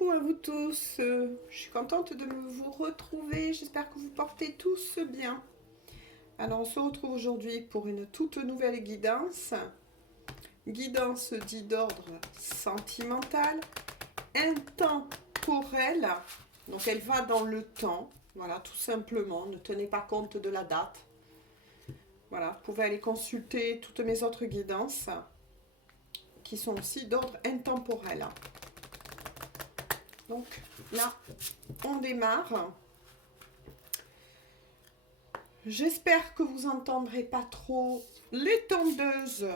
Coucou à vous tous, je suis contente de vous retrouver, j'espère que vous portez tous bien. Alors on se retrouve aujourd'hui pour une toute nouvelle guidance, guidance dite d'ordre sentimental, intemporelle, donc elle va dans le temps, voilà tout simplement, ne tenez pas compte de la date. Voilà, vous pouvez aller consulter toutes mes autres guidances qui sont aussi d'ordre intemporel. Donc là, on démarre. J'espère que vous n'entendrez pas trop les tondeuses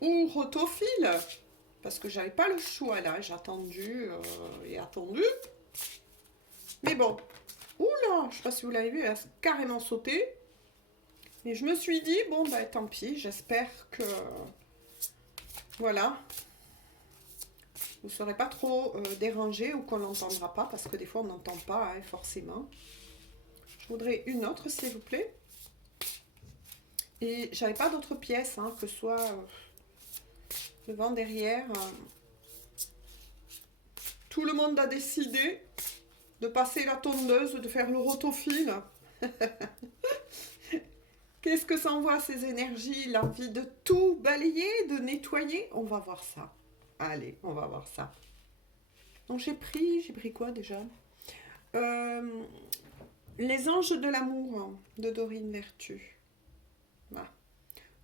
ou rotophiles, parce que j'avais pas le choix là, j'ai attendu et attendu. Mais bon, oula, je sais pas si vous l'avez vu, elle a carrément sauté. Et je me suis dit, bon bah tant pis, j'espère que, voilà, vous ne serez pas trop dérangés ou qu'on n'entendra pas, parce que des fois on n'entend pas hein, forcément. Je voudrais une autre s'il vous plaît. Et j'avais pas d'autres pièces, hein, que ce soit devant, derrière. Tout le monde a décidé de passer la tondeuse, de faire le rotophile. Qu'est-ce que ça envoie ces énergies? L'envie de tout balayer, de nettoyer? On va voir ça. Allez, on va voir ça. Donc j'ai pris quoi déjà? Les anges de l'amour de Dorine Vertu. Voilà.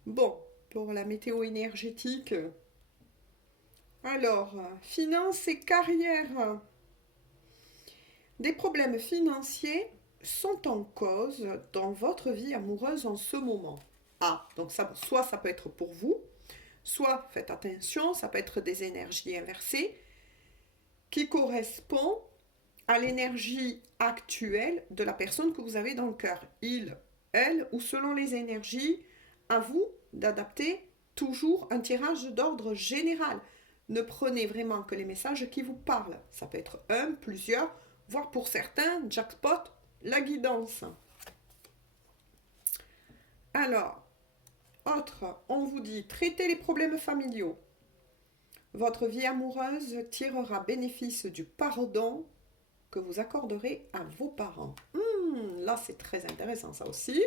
Bon, pour la météo énergétique. Alors, finances et carrière. Des problèmes financiers sont en cause dans votre vie amoureuse en ce moment. Ah, donc ça, soit ça peut être pour vous, soit faites attention, ça peut être des énergies inversées qui correspondent à l'énergie actuelle de la personne que vous avez dans le cœur. Il, elle, ou selon les énergies, à vous d'adapter toujours un tirage d'ordre général. Ne prenez vraiment que les messages qui vous parlent. Ça peut être un, plusieurs, voire pour certains, jackpot, la guidance. Alors, autre, on vous dit, traitez les problèmes familiaux. Votre vie amoureuse tirera bénéfice du pardon que vous accorderez à vos parents. Là, c'est très intéressant, ça aussi.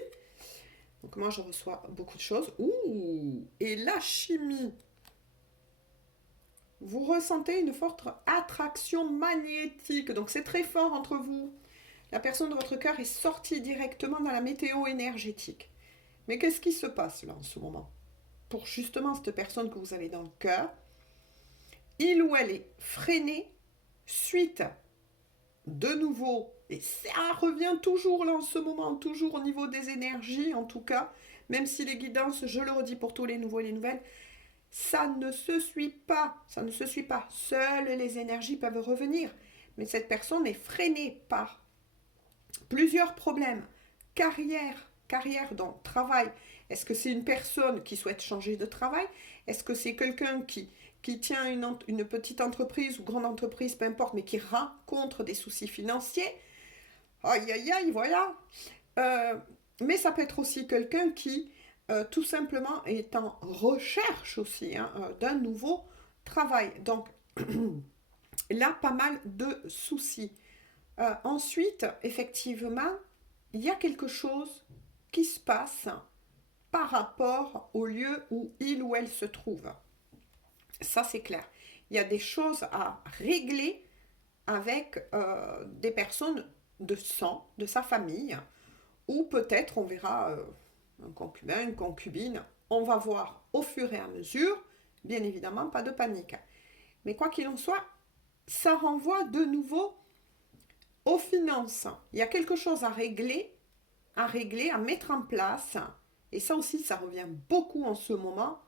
Donc moi, je reçois beaucoup de choses. Ouh, et la chimie. Vous ressentez une forte attraction magnétique. Donc c'est très fort entre vous. La personne de votre cœur est sortie directement dans la météo énergétique. Mais qu'est-ce qui se passe là en ce moment? Pour justement cette personne que vous avez dans le cœur, il ou elle est freiné suite de nouveau, et ça revient toujours là en ce moment, toujours au niveau des énergies en tout cas, même si les guidances, je le redis pour tous les nouveaux et les nouvelles, ça ne se suit pas, ça ne se suit pas. Seules les énergies peuvent revenir, mais cette personne est freinée par plusieurs problèmes. Carrière donc travail. Est-ce que c'est une personne qui souhaite changer de travail? Est-ce que c'est quelqu'un qui tient une petite entreprise ou grande entreprise, peu importe, mais qui rencontre des soucis financiers? Aïe, aïe, aïe, voilà. Mais ça peut être aussi quelqu'un qui, tout simplement, est en recherche aussi hein, d'un nouveau travail. Donc, là, pas mal de soucis. Ensuite, effectivement, il y a quelque chose qui se passe par rapport au lieu où il ou elle se trouve. Ça, c'est clair. Il y a des choses à régler avec des personnes de sang, de sa famille, ou peut-être on verra un concubin, une concubine. On va voir au fur et à mesure. Bien évidemment, pas de panique. Mais quoi qu'il en soit, ça renvoie de nouveau aux finances. Il y a quelque chose à régler, à mettre en place. Et ça aussi, ça revient beaucoup en ce moment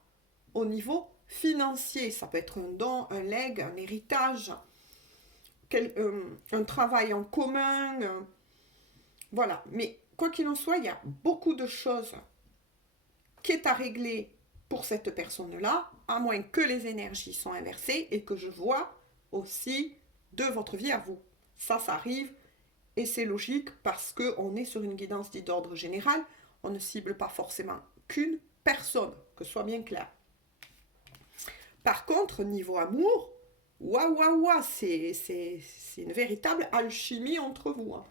au niveau financier. Ça peut être un don, un legs, un héritage, un travail en commun. Voilà. Mais quoi qu'il en soit, il y a beaucoup de choses qui est à régler pour cette personne-là, à moins que les énergies soient inversées et que je vois aussi de votre vie à vous. Ça arrive et c'est logique parce qu'on est sur une guidance dite d'ordre général. On ne cible pas forcément qu'une personne, que ce soit bien clair. Par contre, niveau amour, Waouh, waouh, waouh, c'est une véritable alchimie entre vous, hein.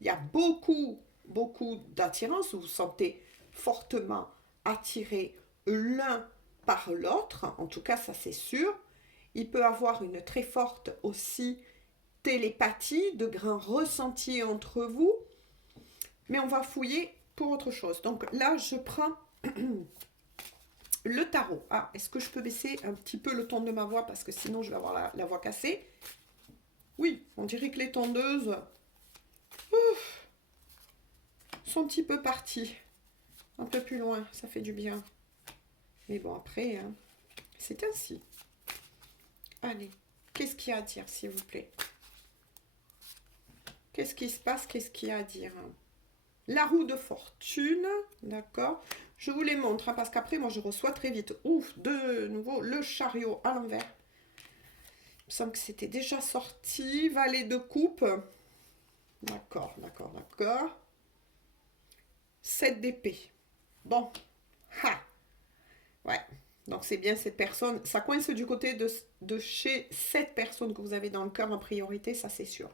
Il y a beaucoup, beaucoup d'attirance. Vous vous sentez fortement attiré l'un par l'autre. En tout cas, ça c'est sûr. Il peut avoir une très forte aussi télépathie, de grands ressentis entre vous. Mais on va fouiller pour autre chose. Donc là, je prends le tarot. Ah, est-ce que je peux baisser un petit peu le ton de ma voix parce que sinon je vais avoir la voix cassée. Oui, on dirait que les tondeuses sont un petit peu parties. Un peu plus loin, ça fait du bien. Mais bon, après, hein, c'est ainsi. Allez, qu'est-ce qu'il y a à dire, s'il vous plaît? Qu'est-ce qui se passe? Qu'est-ce qu'il y a à dire? La roue de fortune, d'accord. Je vous les montre, hein, parce qu'après, moi, je reçois très vite. Ouf, de nouveau, le chariot à l'envers. Il me semble que c'était déjà sorti. Valet de coupe. D'accord, d'accord, d'accord. 7 d'épée. Bon. Ha. Ouais. Donc c'est bien cette personne. Ça coince du côté de chez cette personne que vous avez dans le cœur en priorité, ça c'est sûr.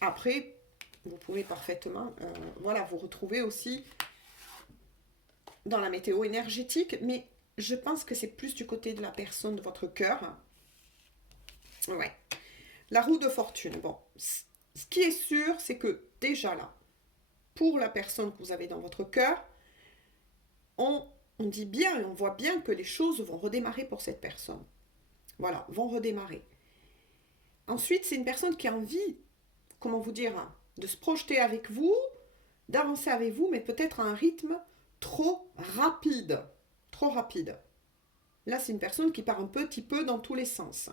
Après, vous pouvez parfaitement voilà, vous retrouver aussi dans la météo énergétique, mais je pense que c'est plus du côté de la personne de votre cœur. Ouais. La roue de fortune. Bon, ce qui est sûr, c'est que déjà là, pour la personne que vous avez dans votre cœur, on dit bien et on voit bien que les choses vont redémarrer pour cette personne. Voilà, vont redémarrer. Ensuite, c'est une personne qui a envie, comment vous dire, hein, de se projeter avec vous, d'avancer avec vous, mais peut-être à un rythme trop rapide. Trop rapide. Là, c'est une personne qui part un petit peu dans tous les sens.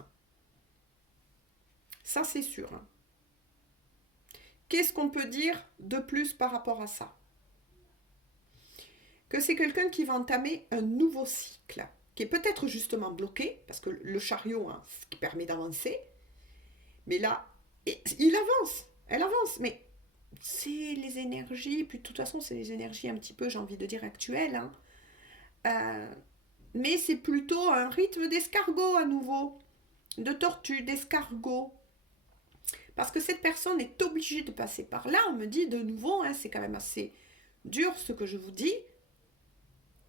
Ça, c'est sûr. Qu'est-ce qu'on peut dire de plus par rapport à ça? Que c'est quelqu'un qui va entamer un nouveau cycle, qui est peut-être justement bloqué, parce que le chariot, hein, c'est ce qui permet d'avancer, mais là, il avance, elle avance, mais c'est les énergies, puis de toute façon, c'est les énergies un petit peu, j'ai envie de dire, actuelles, hein. Euh, mais c'est plutôt un rythme d'escargot à nouveau, de tortue, d'escargot. Parce que cette personne est obligée de passer par là, on me dit de nouveau, hein, c'est quand même assez dur ce que je vous dis,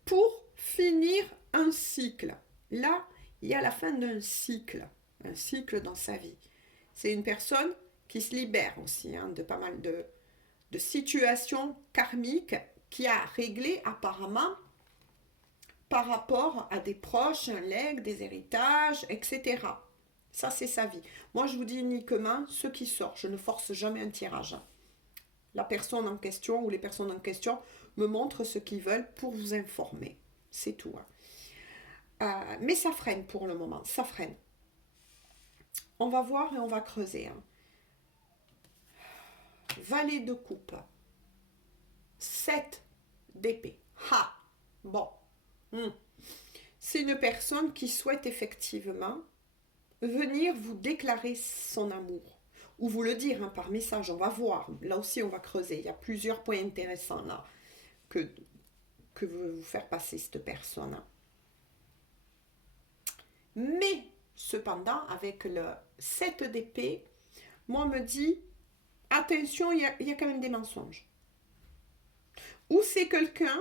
pour finir un cycle. Là, il y a la fin d'un cycle, un cycle dans sa vie. C'est une personne qui se libère aussi, hein, de pas mal de situations karmiques qui a réglé apparemment par rapport à des proches, un legs, des héritages, etc. Ça, c'est sa vie. Moi, je vous dis uniquement ce qui sort. Je ne force jamais un tirage. La personne en question ou les personnes en question me montrent ce qu'ils veulent pour vous informer. C'est tout, hein. Mais ça freine pour le moment. Ça freine. On va voir et on va creuser, hein. Valet de coupe. 7 d'épée. Ha! Bon. C'est une personne qui souhaite effectivement venir vous déclarer son amour. Ou vous le dire, hein, par message. On va voir. Là aussi, on va creuser. Il y a plusieurs points intéressants là que veut vous faire passer cette personne, hein. Mais, cependant, avec le 7 d'épée, moi me dit, attention, il y a quand même des mensonges. Ou c'est quelqu'un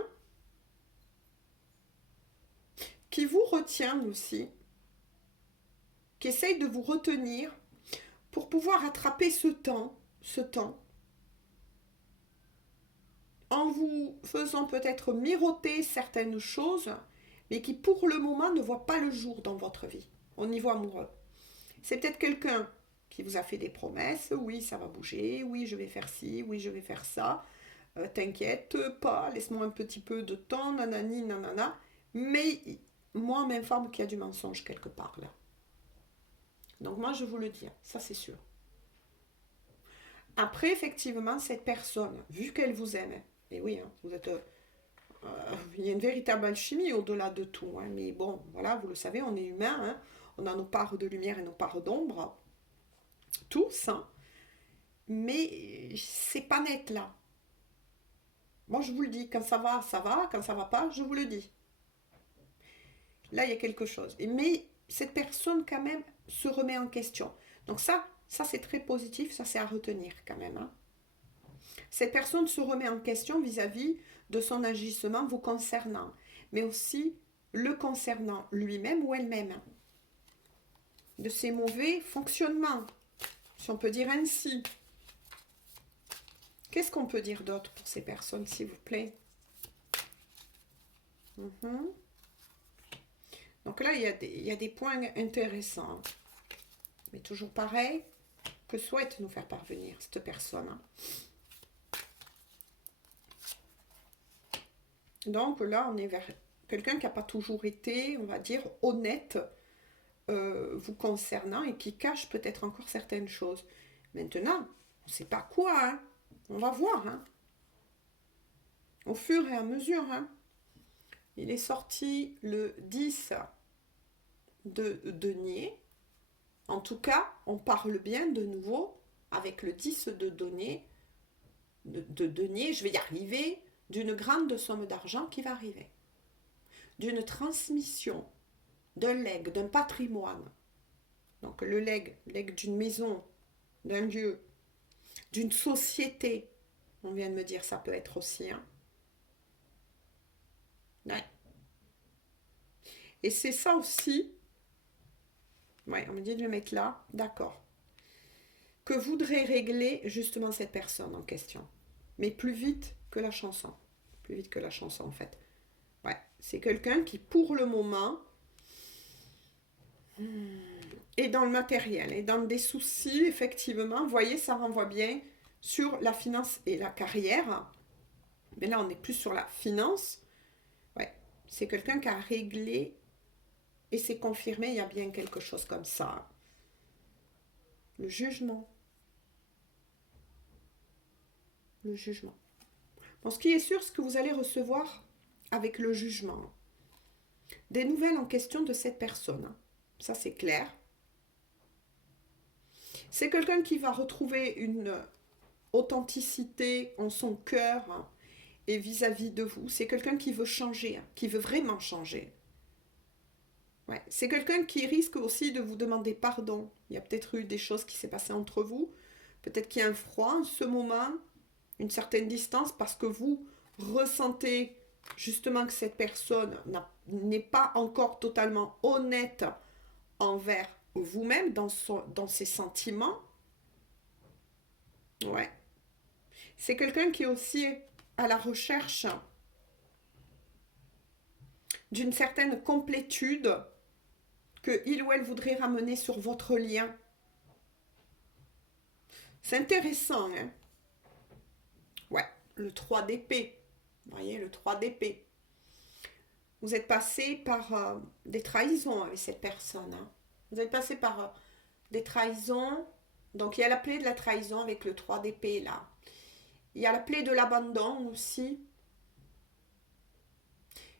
qui vous retient aussi, qui essaye de vous retenir pour pouvoir attraper ce temps, en vous faisant peut-être miroiter certaines choses, mais qui pour le moment ne voit pas le jour dans votre vie, au niveau amoureux. C'est peut-être quelqu'un qui vous a fait des promesses, oui, ça va bouger, oui, je vais faire ci, oui, je vais faire ça, t'inquiète pas, laisse-moi un petit peu de temps, nanani, nanana, mais moi, on m'informe qu'il y a du mensonge quelque part là. Donc moi, je vous le dis, ça c'est sûr. Après, effectivement, cette personne, vu qu'elle vous aime, et oui, hein, vous êtes, il y a une véritable alchimie au-delà de tout, hein, mais bon, voilà, vous le savez, on est humain, hein, on a nos parts de lumière et nos parts d'ombre, tous, hein, mais c'est pas net là. Moi, je vous le dis, quand ça va, quand ça va pas, je vous le dis. Là, il y a quelque chose. Mais cette personne quand même se remet en question. Donc ça c'est très positif, ça c'est à retenir quand même, hein. Cette personne se remet en question vis-à-vis de son agissement vous concernant, mais aussi le concernant lui-même ou elle-même, hein, de ses mauvais fonctionnements, si on peut dire ainsi. Qu'est-ce qu'on peut dire d'autre pour ces personnes, s'il vous plaît? Donc là, il y a des points intéressants. Mais toujours pareil, que souhaite nous faire parvenir cette personne, hein. Donc là, on est vers quelqu'un qui n'a pas toujours été, on va dire, honnête vous concernant et qui cache peut-être encore certaines choses. Maintenant, on ne sait pas quoi, hein. On va voir, hein. Au fur et à mesure, hein. Il est sorti le 10 de denier. En tout cas, on parle bien de nouveau avec le 10 de denier, je vais y arriver, d'une grande somme d'argent qui va arriver, d'une transmission, d'un legs, d'un patrimoine. Donc le legs d'une maison, d'un lieu, d'une société, on vient de me dire, ça peut être aussi, hein. Ouais. Et c'est ça aussi, ouais, on me dit de le mettre là, d'accord, que voudrait régler justement cette personne en question. Mais plus vite que la chanson. Plus vite que la chanson, en fait. Ouais, c'est quelqu'un qui, pour le moment, est dans le matériel, est dans des soucis, effectivement. Vous voyez, ça renvoie bien sur la finance et la carrière. Mais là, on est plus sur la finance. Ouais, c'est quelqu'un qui a réglé et c'est confirmé, il y a bien quelque chose comme ça. Le jugement. Le jugement. Bon, ce qui est sûr, c'est que vous allez recevoir avec le jugement des nouvelles en question de cette personne. Ça, c'est clair. C'est quelqu'un qui va retrouver une authenticité en son cœur et vis-à-vis de vous. C'est quelqu'un qui veut changer, qui veut vraiment changer. Ouais. C'est quelqu'un qui risque aussi de vous demander pardon. Il y a peut-être eu des choses qui s'est passées entre vous. Peut-être qu'il y a un froid en ce moment, une certaine distance, parce que vous ressentez justement que cette personne n'est pas encore totalement honnête envers vous-même dans ses sentiments. Ouais. C'est quelqu'un qui est aussi à la recherche d'une certaine complétude que il ou elle voudrait ramener sur votre lien. C'est intéressant, hein? Ouais, le 3 d'épée. Vous voyez, le 3 d'épée. Vous êtes passé par des trahisons avec cette personne, hein? Vous êtes passé par des trahisons. Donc, il y a la plaie de la trahison avec le 3 d'épée, là. Il y a la plaie de l'abandon aussi.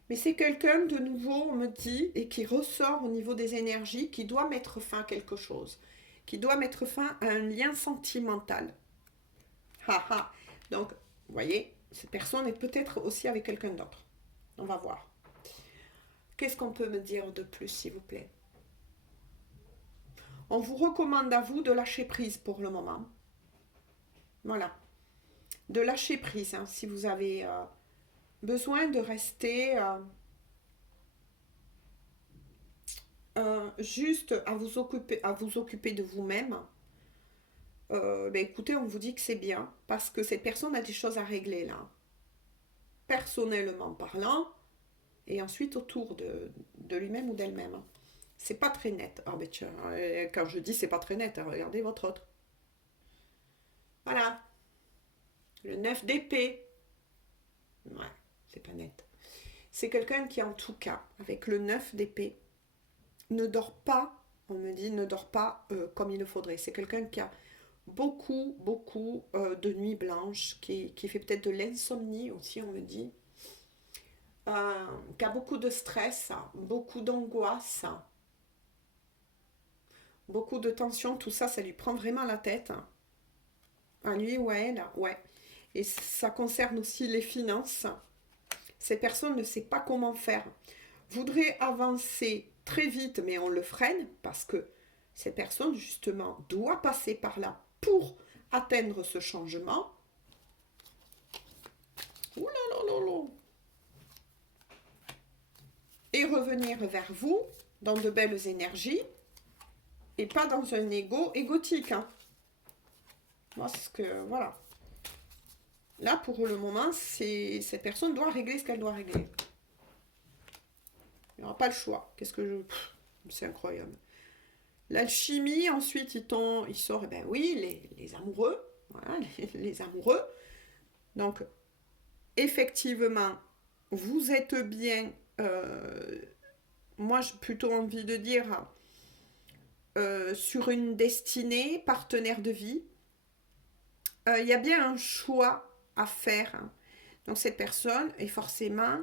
Mais c'est quelqu'un de nouveau, on me dit, et qui ressort au niveau des énergies, qui doit mettre fin à quelque chose, qui doit mettre fin à un lien sentimental. Haha. Donc, vous voyez, cette personne est peut-être aussi avec quelqu'un d'autre. On va voir. Qu'est-ce qu'on peut me dire de plus, s'il vous plaît? On vous recommande à vous de lâcher prise pour le moment. Voilà. De lâcher prise, hein, si vous avez besoin de rester juste à vous occuper de vous-même. Écoutez, on vous dit que c'est bien, parce que cette personne a des choses à régler là. Personnellement parlant, et ensuite autour de lui-même ou d'elle-même. C'est pas très net. Ah ben tiens, quand je dis c'est pas très net, regardez votre autre. Voilà. Le 9 d'épée. Ouais, c'est pas net. C'est quelqu'un qui, en tout cas, avec le 9 d'épée, ne dort pas, on me dit, ne dort pas comme il le faudrait. C'est quelqu'un qui a beaucoup de nuits blanches, qui fait peut-être de l'insomnie aussi, on me dit. Qui a beaucoup de stress, beaucoup d'angoisse, beaucoup de tension, tout ça, ça lui prend vraiment la tête. À lui ou à elle, ouais. Et ça concerne aussi les finances. Cette personne ne sait pas comment faire. Voudrait avancer très vite, mais on le freine parce que cette personne, justement, doit passer par là pour atteindre ce changement. Ouh là là là là. Et revenir vers vous dans de belles énergies et pas dans un ego égotique. Hein. Parce que, voilà. Là, pour le moment, cette personne doit régler ce qu'elle doit régler. Il n'y aura pas le choix. Qu'est-ce que je... C'est incroyable. L'alchimie, ensuite, il sort, eh ben oui, les amoureux. Voilà, les amoureux. Donc, effectivement, vous êtes bien... moi, j'ai plutôt envie de dire... sur une destinée, partenaire de vie. Il y a bien un choix à faire. Hein. Donc cette personne est forcément,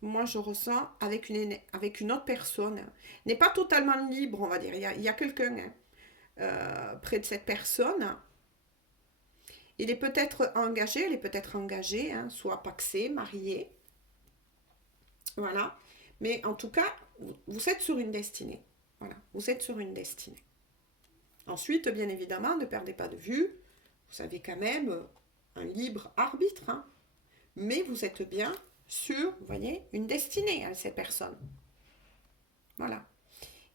moi je ressens, avec une autre personne, n'est pas totalement libre, on va dire. Il y a quelqu'un près de cette personne. Il est peut-être engagé, elle est peut-être engagée, hein, soit paxé, marié. Voilà. Mais en tout cas, vous êtes sur une destinée. Voilà. Vous êtes sur une destinée. Ensuite, bien évidemment, ne perdez pas de vue. Vous avez quand même un libre arbitre. Hein. Mais vous êtes bien sur, vous voyez, une destinée à ces personnes. Voilà.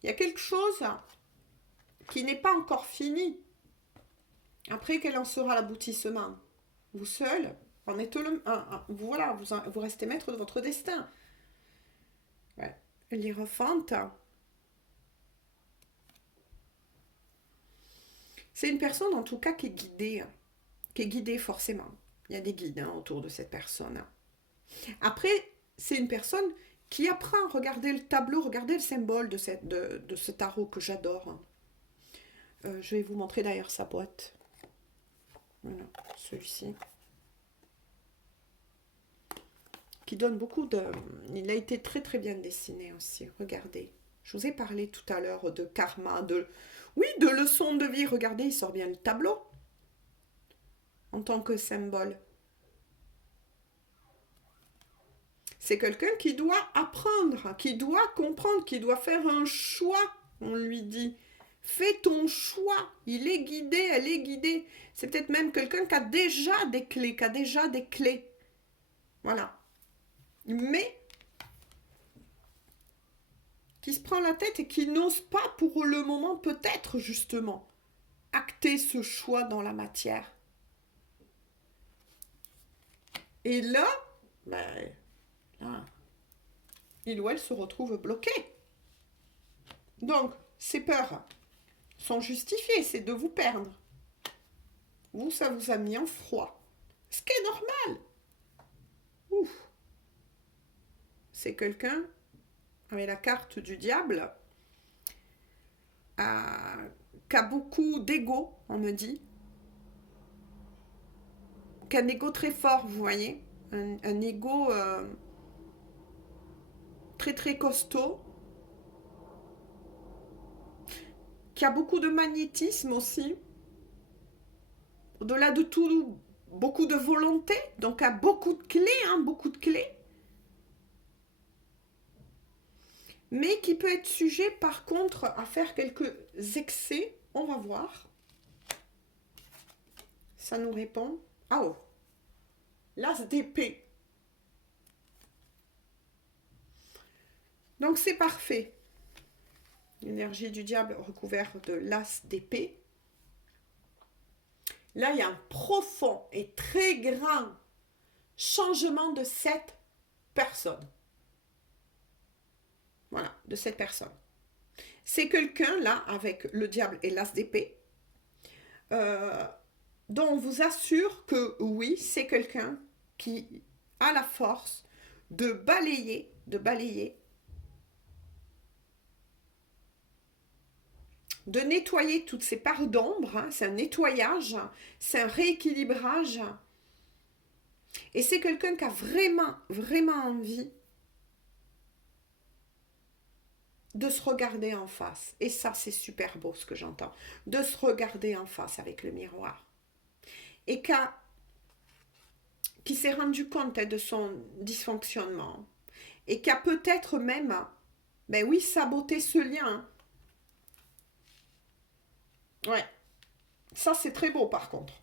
Il y a quelque chose qui n'est pas encore fini. Après, quel en sera l'aboutissement? Vous seul, en êtes voilà, vous restez maître de votre destin. Ouais. L'Hiérophante, c'est une personne en tout cas qui est guidée forcément. Il y a des guides hein, autour de cette personne. Après, c'est une personne qui apprend à regarder le tableau, regarder le symbole de ce tarot que j'adore. Je vais vous montrer d'ailleurs sa boîte. Voilà, celui-ci. Qui donne beaucoup de... Il a été très très bien dessiné aussi. Regardez. Je vous ai parlé tout à l'heure de karma, oui, de leçons de vie. Regardez, il sort bien le tableau. En tant que symbole. C'est quelqu'un qui doit apprendre, qui doit comprendre, qui doit faire un choix. On lui dit, fais ton choix. Il est guidé, elle est guidée. C'est peut-être même quelqu'un qui a déjà des clés, Voilà. Mais qui se prend la tête et qui n'ose pas pour le moment, peut-être justement, acter ce choix dans la matière. Et là, ben, là, il ou elle se retrouve bloqué. Donc, ces peurs sont justifiées, c'est de vous perdre. Vous, ça vous a mis en froid. Ce qui est normal. Ouf. C'est quelqu'un, avec la carte du diable, qui a beaucoup d'ego, on me dit. Qui a un ego très fort, vous voyez. Un ego très très costaud. Qui a beaucoup de magnétisme aussi. Au-delà de tout, beaucoup de volonté. Donc a beaucoup de clés, hein, beaucoup de clés. Mais qui peut être sujet par contre à faire quelques excès. On va voir. Ça nous répond. Ah oh, l'as d'épée. Donc c'est parfait. L'énergie du diable recouverte de l'as d'épée. Là, il y a un profond et très grand changement de cette personne. Voilà, de cette personne. C'est quelqu'un, là, avec le diable et l'as d'épée, dont on vous assure que oui, c'est quelqu'un qui a la force de balayer, de nettoyer toutes ces parts d'ombre. Hein, c'est un nettoyage, c'est un rééquilibrage. Et c'est quelqu'un qui a vraiment, vraiment envie de se regarder en face. Et ça, c'est super beau ce que j'entends. De se regarder en face avec le miroir. Et qui s'est rendu compte de son dysfonctionnement. Et qui a peut-être même Ben oui, saboter ce lien. Hein. Ouais. Ça, c'est très beau, par contre.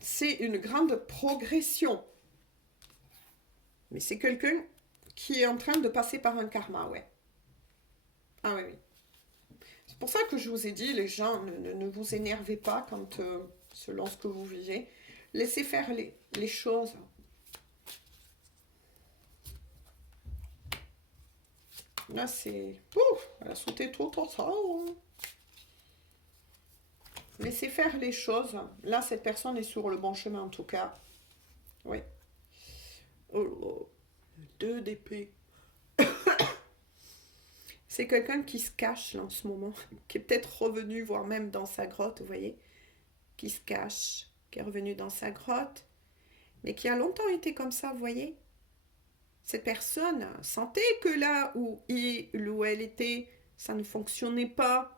C'est une grande progression. Mais c'est quelqu'un qui est en train de passer par un karma, ouais. Ah oui, oui. C'est pour ça que je vous ai dit, les gens, ne vous énervez pas quand, selon ce que vous vivez. Laissez faire les choses. Là, c'est... Ouf, elle a sauté trop tôt, ça. Laissez faire les choses. Là, cette personne est sur le bon chemin, en tout cas. Oui. Oh, oh. 2 d'épée. C'est quelqu'un qui se cache, là, en ce moment. Qui est peut-être revenu, voire même dans sa grotte, vous voyez. Qui se cache. Qui est revenu dans sa grotte. Mais qui a longtemps été comme ça, vous voyez. Cette personne sentait que là où il ou elle était, ça ne fonctionnait pas.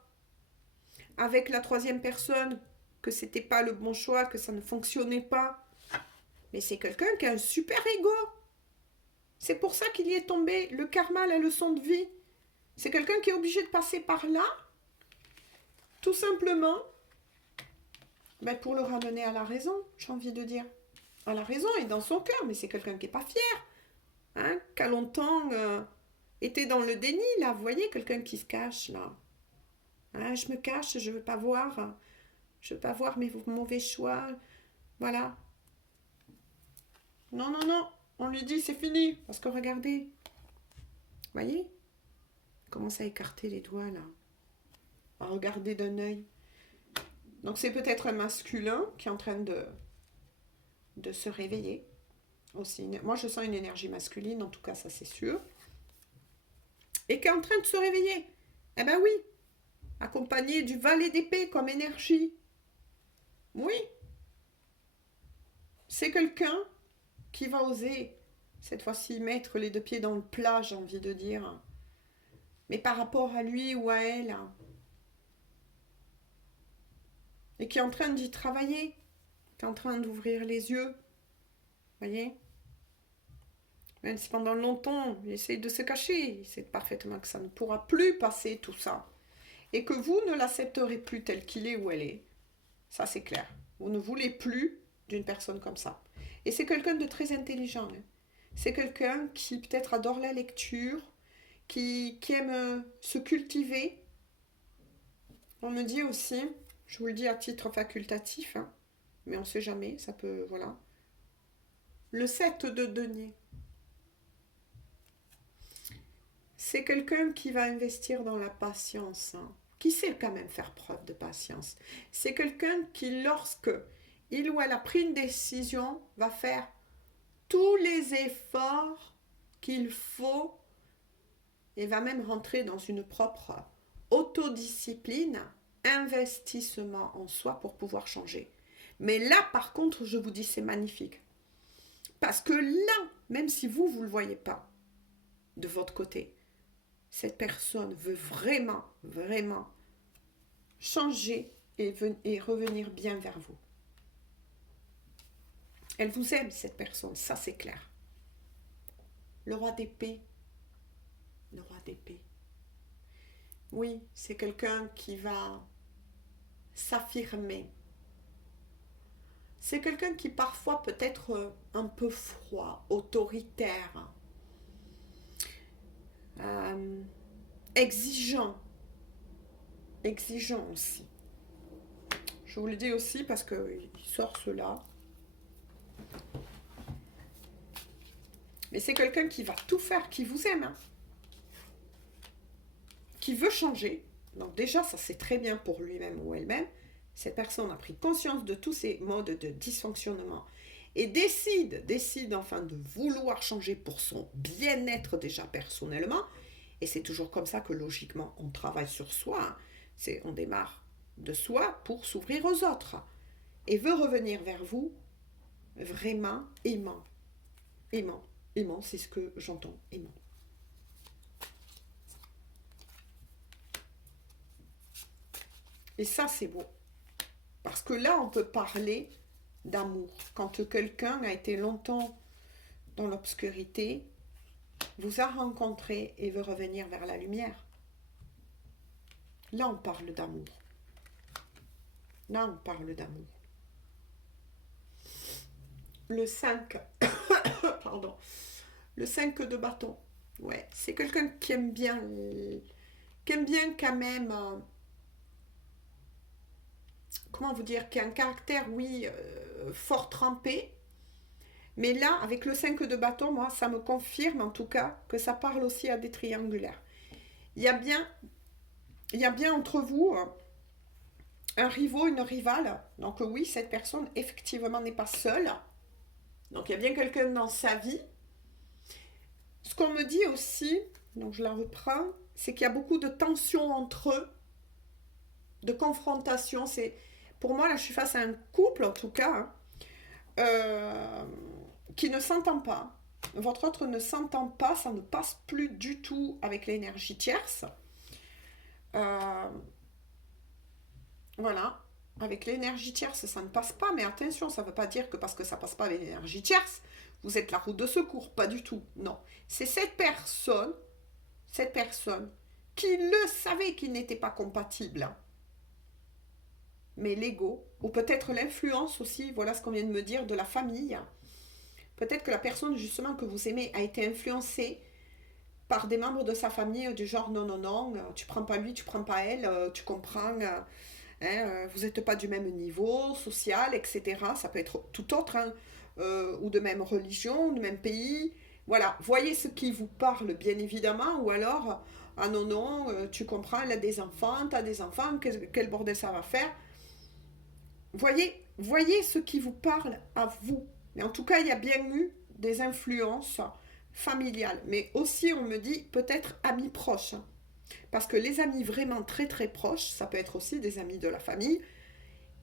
Avec la troisième personne, que c'était pas le bon choix, que ça ne fonctionnait pas. Mais c'est quelqu'un qui a un super ego. C'est pour ça qu'il y est tombé. Le karma, la leçon de vie. C'est quelqu'un qui est obligé de passer par là, tout simplement, ben pour le ramener à la raison, j'ai envie de dire. À la raison et dans son cœur, mais c'est quelqu'un qui n'est pas fier. Hein, qui a longtemps été dans le déni, là. Vous voyez, quelqu'un qui se cache, là. Hein, je me cache, je ne veux pas voir. Je ne veux pas voir mes mauvais choix. Voilà. Non, non, non. On lui dit, c'est fini. Parce que regardez. Vous voyez? Il commence à écarter les doigts, là. À regarder d'un œil. Donc, c'est peut-être un masculin qui est en train de se réveiller. Aussi. Moi, je sens une énergie masculine, en tout cas, ça, c'est sûr. Et qui est en train de se réveiller. Eh ben oui. Accompagné du valet d'épée comme énergie. Oui. C'est quelqu'un qui va oser, cette fois-ci, mettre les 2 pieds dans le plat, j'ai envie de dire. Mais par rapport à lui ou à elle. Et qui est en train d'y travailler. Qui est en train d'ouvrir les yeux. Vous voyez? Même si pendant longtemps, il essaye de se cacher. Il sait parfaitement que ça ne pourra plus passer tout ça. Et que vous ne l'accepterez plus tel qu'il est ou elle est. Ça, c'est clair. Vous ne voulez plus d'une personne comme ça. Et c'est quelqu'un de très intelligent. Hein. C'est quelqu'un qui peut-être adore la lecture, qui aime se cultiver. On me dit aussi, je vous le dis à titre facultatif, hein, mais on ne sait jamais, ça peut, voilà. Le 7 de denier. C'est quelqu'un qui va investir dans la patience, hein, qui sait quand même faire preuve de patience. C'est quelqu'un qui, lorsque il ou elle a pris une décision, va faire tous les efforts qu'il faut et va même rentrer dans une propre autodiscipline, investissement en soi pour pouvoir changer. Mais là, par contre, je vous dis, c'est magnifique. Parce que là, même si vous ne le voyez pas de votre côté, cette personne veut vraiment, vraiment changer et revenir bien vers vous. Elle vous aime, cette personne, ça c'est clair. Le roi d'épée. Le roi d'épée. Oui, c'est quelqu'un qui va s'affirmer. C'est quelqu'un qui parfois peut être un peu froid, autoritaire, exigeant. Exigeant aussi. Je vous le dis aussi parce qu'il sort cela. Mais c'est quelqu'un qui va tout faire, qui vous aime, hein, qui veut changer. Donc déjà, ça c'est très bien pour lui-même ou elle-même. Cette personne a pris conscience de tous ces modes de dysfonctionnement et décide enfin de vouloir changer pour son bien-être déjà personnellement. Et c'est toujours comme ça que logiquement on travaille sur soi. Hein. On démarre de soi pour s'ouvrir aux autres. Et veut revenir vers vous vraiment aimant. Aimant. Aimant, c'est ce que j'entends. Aimant. Et ça, c'est beau. Parce que là, on peut parler d'amour. Quand quelqu'un a été longtemps dans l'obscurité, vous a rencontré et veut revenir vers la lumière. Là, on parle d'amour. Là, on parle d'amour. Le 5, pardon, le 5 de bâton. Ouais, c'est quelqu'un qui aime bien, quand même, comment vous dire, qui a un caractère, oui, fort trempé. Mais là, avec le 5 de bâton, moi, ça me confirme en tout cas que ça parle aussi à des triangulaires. Il y a bien, il y a bien entre vous un rivaux, une rivale. Donc oui, cette personne, effectivement, n'est pas seule. Donc il y a bien quelqu'un dans sa vie. Ce qu'on me dit aussi, donc je la reprends, c'est qu'il y a beaucoup de tensions entre eux, de confrontation. Pour moi, là, je suis face à un couple, en tout cas, hein, qui ne s'entend pas. Votre autre ne s'entend pas, ça ne passe plus du tout avec l'énergie tierce. Voilà. Avec l'énergie tierce, ça ne passe pas, mais attention, ça ne veut pas dire que parce que ça ne passe pas avec l'énergie tierce, vous êtes la roue de secours, pas du tout. Non. C'est cette personne, qui le savait qu'il n'était pas compatible. Hein. Mais l'ego, ou peut-être l'influence aussi, voilà ce qu'on vient de me dire, de la famille. Peut-être que la personne justement que vous aimez a été influencée par des membres de sa famille du genre non, non, non, tu prends pas lui, tu prends pas elle, tu comprends, vous n'êtes pas du même niveau social, etc. Ça peut être tout autre, hein, ou de même religion, du même pays. Voilà, voyez ce qui vous parle, bien évidemment, ou alors, ah non, non, tu comprends, elle a des enfants, tu as des enfants, quel bordel ça va faire. Voyez ce qui vous parle à vous. Mais en tout cas, il y a bien eu des influences familiales. Mais aussi, on me dit peut-être amis proches. Parce que les amis vraiment très très proches, ça peut être aussi des amis de la famille.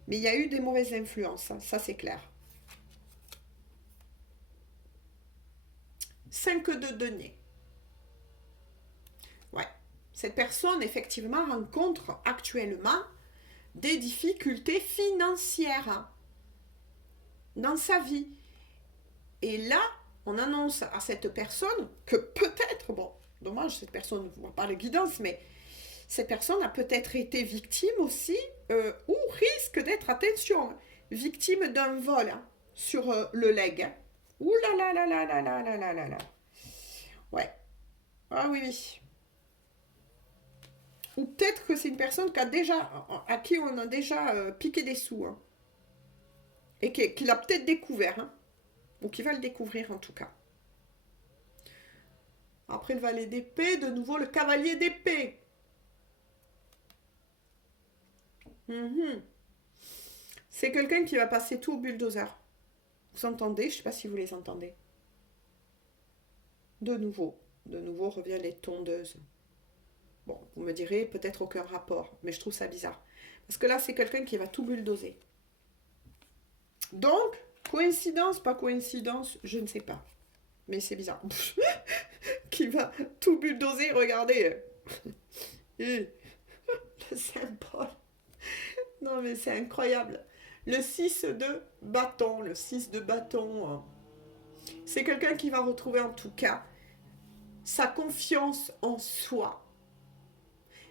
Mais il y a eu des mauvaises influences, ça c'est clair. 5 de denier. Ouais. Cette personne, effectivement, rencontre actuellement des difficultés financières dans sa vie. Et là, on annonce à cette personne que peut-être, bon, dommage, cette personne ne voit pas la guidance, mais cette personne a peut-être été victime aussi, ou risque d'être, attention, victime d'un vol sur le leg. Hein. Ouh là là là là là là là là là là. Ouais. Ah oui, oui. Ou peut-être que c'est une personne à qui on a déjà piqué des sous. Hein. Et qui l'a peut-être découvert. Hein. Ou qui va le découvrir en tout cas. Après le valet d'épée, de nouveau le cavalier d'épée. C'est quelqu'un qui va passer tout au bulldozer. Vous entendez? Je ne sais pas si vous les entendez. De nouveau revient les tondeuses. Bon, vous me direz peut-être aucun rapport, mais je trouve ça bizarre. Parce que là, c'est quelqu'un qui va tout bulldozer. Donc, coïncidence, pas coïncidence, je ne sais pas. Mais c'est bizarre. Qui va tout bulldozer, regardez. Le symbole. Non, mais c'est incroyable. Le 6 de bâton, c'est quelqu'un qui va retrouver en tout cas sa confiance en soi.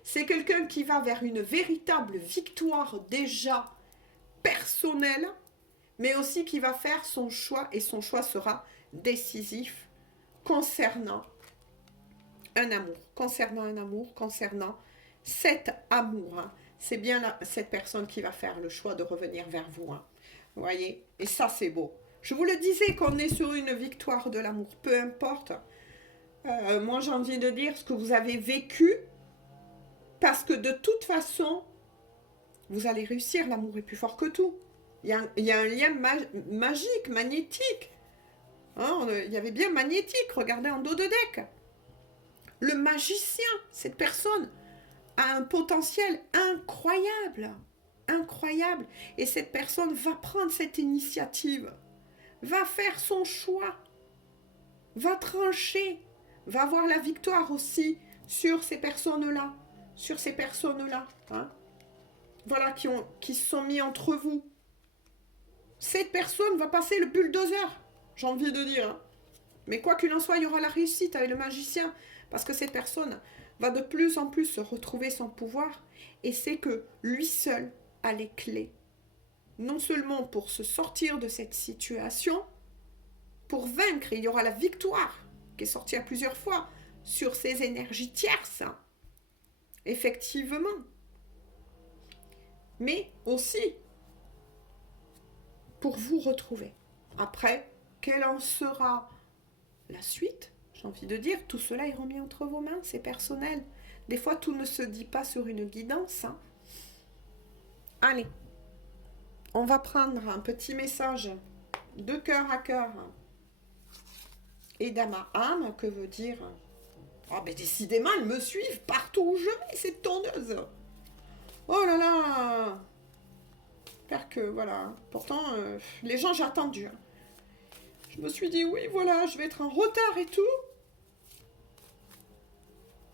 C'est quelqu'un qui va vers une véritable victoire déjà personnelle, mais aussi qui va faire son choix, et son choix sera décisif concernant un amour, concernant cet amour. Hein. C'est bien cette personne qui va faire le choix de revenir vers vous. Hein. Vous voyez? Et ça, c'est beau. Je vous le disais qu'on est sur une victoire de l'amour. Peu importe. Moi, j'ai envie de dire ce que vous avez vécu. Parce que de toute façon, vous allez réussir. L'amour est plus fort que tout. Il y a un lien magique, magnétique. Hein, il y avait bien magnétique. Regardez en dos de deck. Le magicien, cette personne, a un potentiel incroyable. Incroyable. Et cette personne va prendre cette initiative. Va faire son choix. Va trancher. Va avoir la victoire aussi sur ces personnes-là. Hein, voilà, qui se sont mis entre vous. Cette personne va passer le bulldozer, j'ai envie de dire. Hein. Mais quoi qu'il en soit, il y aura la réussite avec le magicien. Parce que cette personne va de plus en plus retrouver son pouvoir. Et c'est que lui seul a les clés. Non seulement pour se sortir de cette situation, pour vaincre, il y aura la victoire, qui est sortie à plusieurs fois, sur ces énergies tierces. Effectivement. Mais aussi pour vous retrouver. Après, quelle en sera la suite? J'ai envie de dire, tout cela est remis entre vos mains, c'est personnel. Des fois, tout ne se dit pas sur une guidance. Allez, on va prendre un petit message de cœur à cœur et d'âme à âme, que veut dire... Ah ben décidément, elles me suivent partout où je vais, cette tondeuse. Oh là là. J'espère que, voilà. Pourtant, les gens, j'ai attendu. Je me suis dit, oui, voilà, je vais être en retard et tout.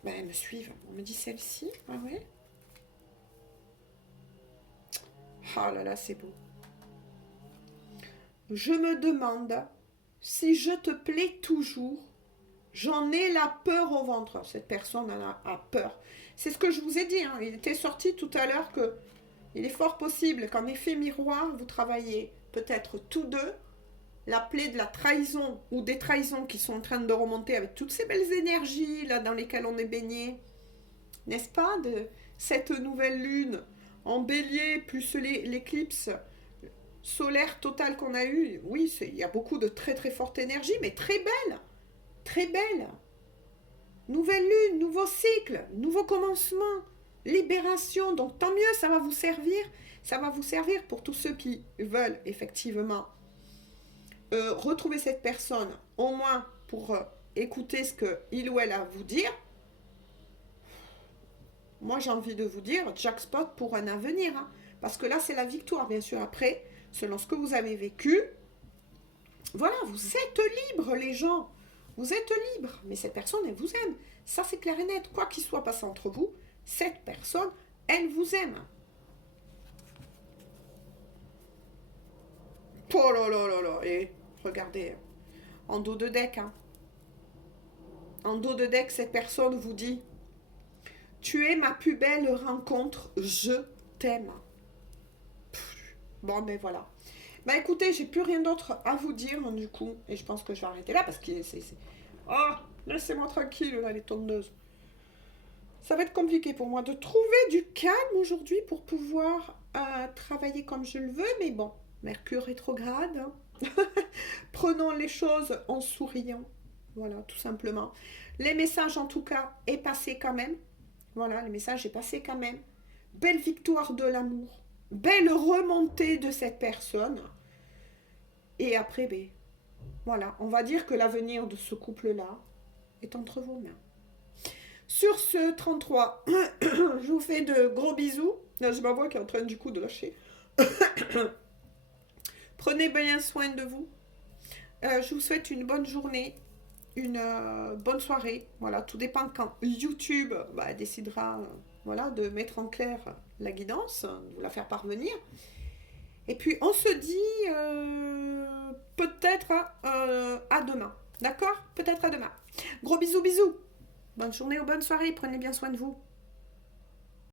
Ben, elles me suivent. On me dit celle-ci. Ah oui. Ah là là, c'est beau. Je me demande si je te plais toujours. J'en ai la peur au ventre. Cette personne en a peur. C'est ce que je vous ai dit. Il était sorti tout à l'heure que il est fort possible qu'en effet miroir, vous travaillez peut-être tous deux la plaie de la trahison ou des trahisons qui sont en train de remonter avec toutes ces belles énergies là dans lesquelles on est baigné. N'est-ce pas, de cette nouvelle lune en bélier plus l'éclipse solaire totale qu'on a eue. Oui, il y a beaucoup de très très forte énergie, mais très belle. Très belle. Nouvelle lune, nouveau cycle, nouveau commencement, libération. Donc tant mieux, ça va vous servir. Ça va vous servir pour tous ceux qui veulent effectivement retrouver cette personne, au moins pour écouter ce qu'il ou elle a à vous dire. Moi j'ai envie de vous dire, jackpot pour un avenir. Parce que là c'est la victoire, bien sûr. Après, selon ce que vous avez vécu, voilà, vous êtes libres les gens. Vous êtes libre, mais cette personne, elle vous aime. Ça, c'est clair et net. Quoi qu'il soit passé entre vous, cette personne, elle vous aime. Oh là là là là. Et regardez, en dos de deck, en dos de deck, cette personne vous dit « Tu es ma plus belle rencontre, je t'aime. » Bon, ben voilà. Bah écoutez, j'ai plus rien d'autre à vous dire du coup, et je pense que je vais arrêter là parce que c'est... Oh, laissez-moi tranquille là les tondeuses. Ça va être compliqué pour moi de trouver du calme aujourd'hui pour pouvoir travailler comme je le veux, mais bon, Mercure rétrograde. Prenons les choses en souriant, voilà, tout simplement. Les messages en tout cas est passé quand même. Voilà, le message est passé quand même. Belle victoire de l'amour, belle remontée de cette personne. Et après, ben, voilà, on va dire que l'avenir de ce couple-là est entre vos mains. Sur ce 33, je vous fais de gros bisous. Là, j'ai ma voix qui est en train du coup de lâcher. Prenez bien soin de vous. Je vous souhaite une bonne journée, une bonne soirée. Voilà, tout dépend quand YouTube décidera voilà, de mettre en clair la guidance, de vous la faire parvenir. Et puis, on se dit peut-être à demain. D'accord? Peut-être à demain. Gros bisous, bisous. Bonne journée ou bonne soirée. Prenez bien soin de vous.